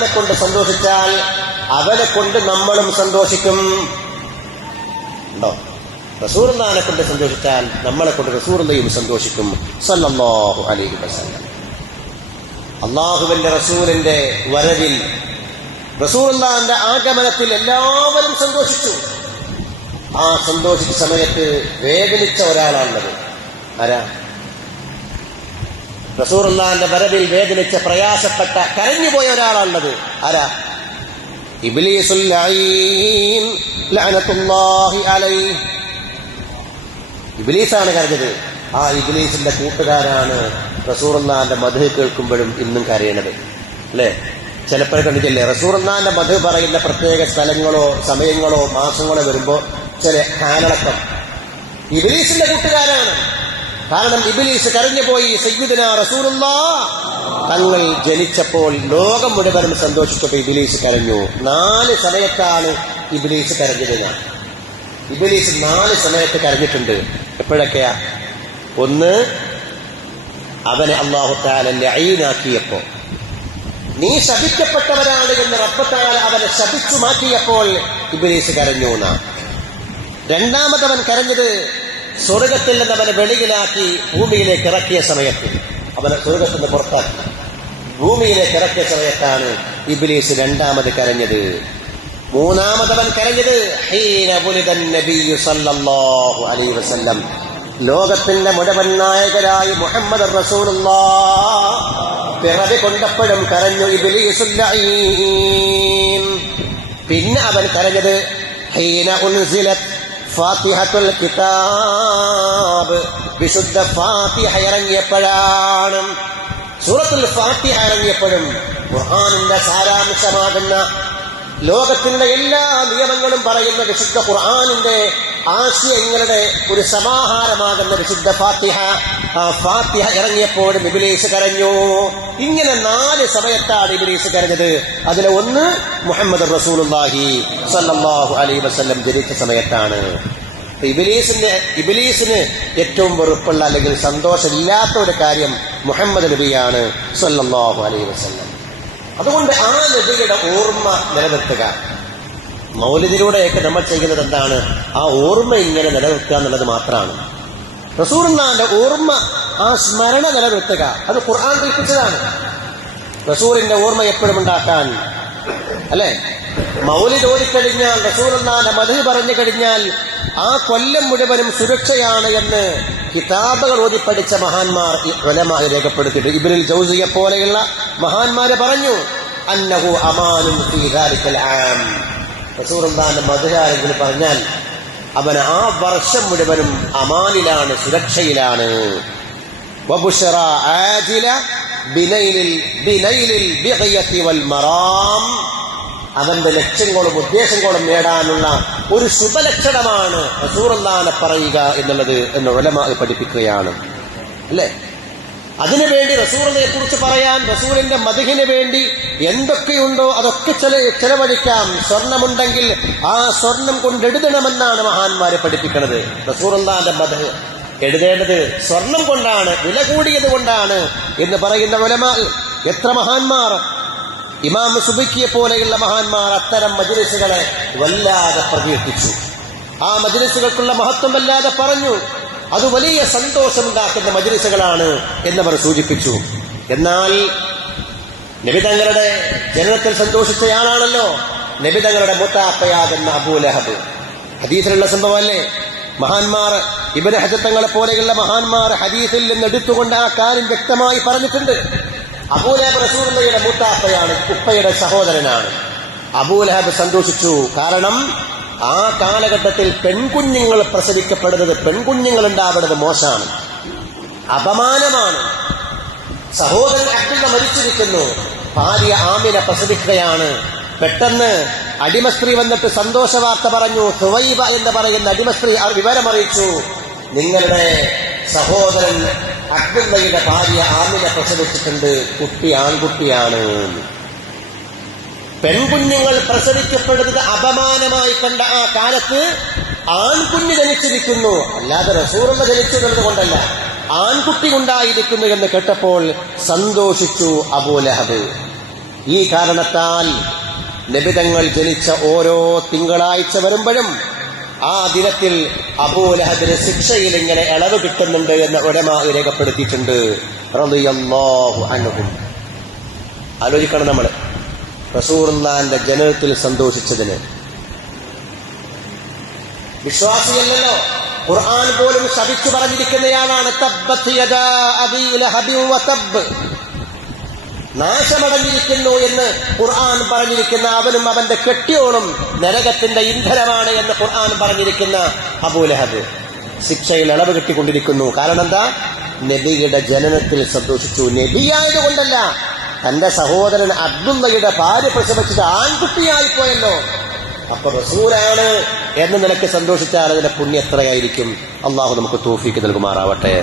നമ്മെ കൊണ്ട് സന്തോഷിച്ചാൽ അവനെ കൊണ്ട് നമ്മളും സന്തോഷിക്കും. ഉണ്ടോ? റസൂലുള്ളാഹിനെ കൊണ്ട് സന്തോഷിച്ചാൽ നമ്മളെ കൊണ്ട് റസൂലുള്ളാഹിയും സന്തോഷിക്കും സല്ലല്ലാഹു അലൈഹി വസല്ലം. അല്ലാഹുവിന്റെ റസൂലിന്റെ വരവിൽ, റസൂലുള്ളാഹിന്റെ ആഗമനത്തിൽ എല്ലാവരും സന്തോഷിച്ചു. ആ സന്തോഷിച്ച സമയത്ത് വേദനിച്ച ഒരാളാണുള്ളത്. ആരാ? റസൂലുള്ളാഹിന്റെ വരവിൽ വേദനിച്ച, പ്രയാസപ്പെട്ട, കരഞ്ഞുപോയ ഒരാളാണുള്ളത്. ആരാ? ഇബ്ലീസുൽ ലഈൻ ലഅനത്തുല്ലാഹി അലൈഹി. ഇബ്ലീസാണ് കരഞ്ഞത്. ആ ഇബ്ലീസിന്റെ കൂട്ടുകാരാണ് റസൂലുള്ളാഹിന്റെ മദ്ഹ് കേൾക്കുമ്പോഴും ഇന്നും കരയണത്. അല്ലേ? ചിലപ്പോൾ കണ്ടിട്ടില്ലേ, റസൂലുള്ളാഹിന്റെ മദ്ഹ് പറയുന്ന പ്രത്യേക സ്ഥലങ്ങളോ സമയങ്ങളോ മാസങ്ങളോ വരുമ്പോ ചില ഹാലടക്കം ഇബ്ലീസിന്റെ കൂട്ടുകാരാണ്. കാരണം ഇബ്ലീസ് കരഞ്ഞുപോയി. സയ്യിദുനാ റസൂലുള്ളാഹ് തങ്ങൾ ജനിച്ചപ്പോൾ ലോകം മുഴുവനും സന്തോഷിച്ചപ്പോൾ ഇബ്ലീസ് കരഞ്ഞു. 4 സമയത്താണ് ഇബ്ലീസ് കരഞ്ഞത്. ഇബ്ലീസ് 4 സമയത്ത് കരഞ്ഞിട്ടുണ്ട്. എപ്പോഴൊക്കെയാ? ഒന്ന്, അവനെ അല്ലാഹു തആല ലഈനാക്കിയപ്പോ, നീ ശപിക്കപ്പെട്ടവരാണ് എന്ന് റബ്ബ് തആല അവനെ ശപിച്ചു മാറ്റിയപ്പോൾ ഇബ്ലീസ് കരഞ്ഞു. രണ്ടാമതവൻ കരഞ്ഞത് സ്വർഗത്തിൽ നിന്ന് അവനെ വെളിയിലാക്കി ഭൂമിയിലേക്ക് ഇറക്കിയ സമയത്ത്, അവനെ സ്വർഗത്തിൽ നിന്ന് പുറത്താക്കി ഭൂമിയിലേക്ക് ഇറക്കിയ സമയത്താണ് ഇബ്ലീസ് രണ്ടാമത് കരഞ്ഞത്. മൂന്നാമതവൻ കരഞ്ഞത് ഹീന വുലിദൻ നബിയ്യു സല്ലല്ലാഹു അലൈഹി വസല്ലം, ലോകത്തിന്റെ മുഴുവൻ നായകരായി മുഹമ്മദ് റസൂലുള്ളാഹ് പിറവി കൊണ്ടപ്പോഴും കരഞ്ഞു ഇബ്ലീസുൽ ലഈൻ. പിന്നെ അവൻ കരഞ്ഞത് ഹീന ഉൻസിലത് ഫാത്തിഹത്തുൽ കിതാബ്, വിശുദ്ധ ഫാത്തിഹ ഇറങ്ങിയപ്പോഴാണ്. സൂറത്തുൽ ഫാത്തിഹ ഇറങ്ങിയപ്പോഴും ഖുർആനിന്റെ സാരാംശമാകുന്ന, ലോകത്തിന്റെ എല്ലാ നിയമങ്ങളും പറയുന്ന വിശുദ്ധ ഖുർആനിന്റെ ആശയങ്ങളുടെ ഒരു സമാഹാരമാകുന്ന വിശുദ്ധ ഫാത്തിഹ, ആ ഫാത്തിഹ ഇറങ്ങിയപ്പോഴും ഇബ്ലീസ് കരഞ്ഞു. ഇങ്ങനെ 4 സമയത്താണ് ഇബ്ലീസ് കരഞ്ഞത്. അതിലെ ഒന്ന് മുഹമ്മദ് റസൂലുള്ളാഹി സ്വല്ലല്ലാഹു അലൈഹി വസല്ലം ജനിച്ച സമയത്താണ്. ഇബ്ലീസിന് ഏറ്റവും വെറുപ്പുള്ള അല്ലെങ്കിൽ സന്തോഷമില്ലാത്ത ഒരു കാര്യം മുഹമ്മദ് നബിയാണ് സ്വല്ലല്ലാഹു അലൈഹി വസല്ലം. അതുകൊണ്ട് ആ നബിയുടെ ഓർമ്മ നിലനിർത്തുക. മൗലിദിലൂടെയൊക്കെ നമ്മൾ ചെയ്യുന്നത് എന്താണ്? ആ ഓർമ്മ ഇങ്ങനെ നിലനിർത്തുക എന്നുള്ളത് മാത്രമാണ്. റസൂലുള്ളാഹിന്റെ ഓർമ്മ, ആ സ്മരണ നിലനിർത്തുക, അത് ഖുർആൻ കൽപ്പിച്ചതാണ്. റസൂലിന്റെ ഓർമ്മ എപ്പോഴും ഉണ്ടാക്കാൻ, അല്ലെ? മൗലിദ് ഓതിക്കഴിഞ്ഞാൽ, റസൂലുള്ളാഹിന്റെ മദ്ഹ് പറഞ്ഞു കഴിഞ്ഞാൽ ആ കൊല്ലം മുഴുവനും സുരക്ഷയാണ് എന്ന് കിതാബുകൾ ഓതിപ്പടിച്ച മഹാന്മാർ ഉലമാ രേഖപ്പെടുത്തിയിട്ട്, ഇബ്നുൽ ജൗസിയെ പോലെയുള്ള മഹാന്മാര് പറഞ്ഞു അന്നഹു അമാനുൻ ഫീ ദാലിക്കൽ ആം. റസൂലുള്ളാഹിന്റെ മദ്ഹ് ആരെങ്കിലും പറഞ്ഞാൽ അവന് ആ വർഷം മുഴുവനും അമാനിലാണ്, സുരക്ഷയിലാണ്. വബുശ്റ ആജില ബിനൈലിൽ ബിഗയതി വൽ മറാം, അവന്റെ ലക്ഷ്യങ്ങളും ഉദ്ദേശങ്ങളും നേടാനുള്ള ഒരു ശുഭലക്ഷണമാണ് റസൂലുള്ളാഹിനെ പറയുക എന്നുള്ളത് എന്ന് ഉലമാ പഠിപ്പിക്കുകയാണ്. അല്ലേ? അതിനുവേണ്ടി റസൂലിനെ കുറിച്ച് പറയാൻ, റസൂലിന്റെ മദ്ഹിന് വേണ്ടി എന്തൊക്കെയുണ്ടോ അതൊക്കെ ചെലവഴിക്കാം. സ്വർണമുണ്ടെങ്കിൽ ആ സ്വർണം കൊണ്ട് എഴുതണമെന്നാണ് മഹാന്മാരെ പഠിപ്പിക്കുന്നത്. റസൂലുള്ളാഹിന്റെ മദ്ഹ് എഴുതേണ്ടത് സ്വർണം കൊണ്ടാണ്, വില കൂടിയത് കൊണ്ടാണ് എന്ന് പറയുന്ന ഉലമാ എത്ര മഹാന്മാർ! ഇമാം സുബൈക്കിയെ പോലെയുള്ള മഹാന്മാർ അത്തരം മജ്‌ലിസുകളെ വല്ലാതെ പ്രകീർത്തിച്ചു. ആ മജ്‌ലിസുകൾക്കുള്ള മഹത്വം വല്ലാതെ പറഞ്ഞു. അത് വലിയ സന്തോഷമുണ്ടാക്കുന്ന മജ്‌ലിസുകളാണ് എന്നവർ സൂചിപ്പിച്ചു. എന്നാൽ നബിതങ്ങളുടെ ജനനത്തിൽ സന്തോഷിച്ചയാളാണല്ലോ നബിതങ്ങളുടെ മുത്താപ്പയാകുന്ന അബൂലഹബ്. ഹദീസിലുള്ള സംഭവമല്ലേ? മഹാന്മാർ ഇബ്നു ഹജർ തങ്ങളെ പോലെയുള്ള മഹാന്മാർ ഹദീസിൽ നിന്ന് എടുത്തുകൊണ്ട് ആ കാര്യം വ്യക്തമായി പറഞ്ഞിട്ടുണ്ട്. അബൂലഹബ് റസൂലുള്ളാഹിയുടെ മുത്താപ്പയാണ്, ഉപ്പയുടെ സഹോദരനാണ്. അബൂലഹബ് സന്തോഷിച്ചു. കാരണം ആ കാലഘട്ടത്തിൽ പെൺകുഞ്ഞുങ്ങൾ പ്രസവിക്കപ്പെടുന്നത്, പെൺകുഞ്ഞുങ്ങൾ ഉണ്ടാവുന്നത് മോശമാണ്, അപമാനമാണ്. സഹോദരൻ അബ്ദുള്ള മരിച്ചിരിക്കുന്നു, ഭാര്യ ആമിന പ്രസവിക്കുകയാണ്. പെട്ടെന്ന് അടിമസ്ത്രീ വന്നിട്ട് സന്തോഷ വാർത്ത പറഞ്ഞു. സുവൈബ എന്ന് പറയുന്ന അടിമസ്ത്രീ വിവരമറിയിച്ചു, നിങ്ങളുടെ സഹോദരൻ അബ്ദുള്ളയുടെ ഭാര്യ ആമിന പ്രസവിച്ചിട്ടുണ്ട്, കുട്ടി ആൺകുട്ടിയാണ്. പെൺകുഞ്ഞുങ്ങൾ പ്രസവിക്കപ്പെടുന്നത് അപമാനമായി കണ്ട ആ കാലത്ത് ആൺകുഞ്ഞ് ജനിച്ചിരിക്കുന്നു, അല്ലാതെ റസൂലുള്ള ജനിച്ചു എന്നത് കൊണ്ടല്ല, ആൺകുട്ടി ഉണ്ടായിരിക്കുന്നു എന്ന് കേട്ടപ്പോൾ സന്തോഷിച്ചു അബൂലഹബ്. ഈ കാരണത്താൽ നബിതങ്ങൾ ജനിച്ച ഓരോ തിങ്കളാഴ്ച വരുമ്പോഴും ആ ദിനത്തിൽ അബൂലഹബിന് ശിക്ഷയിൽ ഇങ്ങനെ ഇളവ് കിട്ടുന്നുണ്ട് എന്ന് ഉലമാ രേഖപ്പെടുത്തിയിട്ടുണ്ട്. റളിയല്ലാഹു അൻഹും. ആലോചിക്കണം നമ്മൾ റസൂലുള്ളാഹിന്റെ ജനനത്തിൽ സന്തോഷിച്ചതിന്. വിശ്വാസിയല്ലല്ലോ, ഖുർആൻ പോലും ശപിച്ചു പറഞ്ഞിരിക്കുന്നയാളാണ്. തബ്ബത് യദാ അബീ ലഹബിൻ വതബ്, നാശമടഞ്ഞിരിക്കുന്നു എന്ന് ഖുർആൻ പറഞ്ഞിരിക്കുന്ന അവനും അവന്റെ കെട്ടിയോളും നരകത്തിന്റെ ഇന്ധനമാണ് എന്ന് ഖുർആൻ പറഞ്ഞിരിക്കുന്ന അബൂലഹബ് ശിക്ഷയിൽ ഇളവ് കിട്ടിക്കൊണ്ടിരിക്കുന്നു. കാരണം എന്താ? നബിയുടെ ജനനത്തിൽ സന്തോഷിച്ചു. നബിയായതുകൊണ്ടല്ല, തന്റെ സഹോദരൻ അബ്ദുള്ളയുടെ ഭാര്യ പ്രസവിച്ചത് ആൺകുട്ടിയായിപ്പോയല്ലോ, അപ്പൊ റസൂലാണ് എന്ന് നിനക്ക് സന്തോഷിച്ചാൽ അതിന്റെ പുണ്യം എത്രയായിരിക്കും. അള്ളാഹു നമുക്ക് തൗഫീക്ക് നൽകുമാറാവട്ടെ.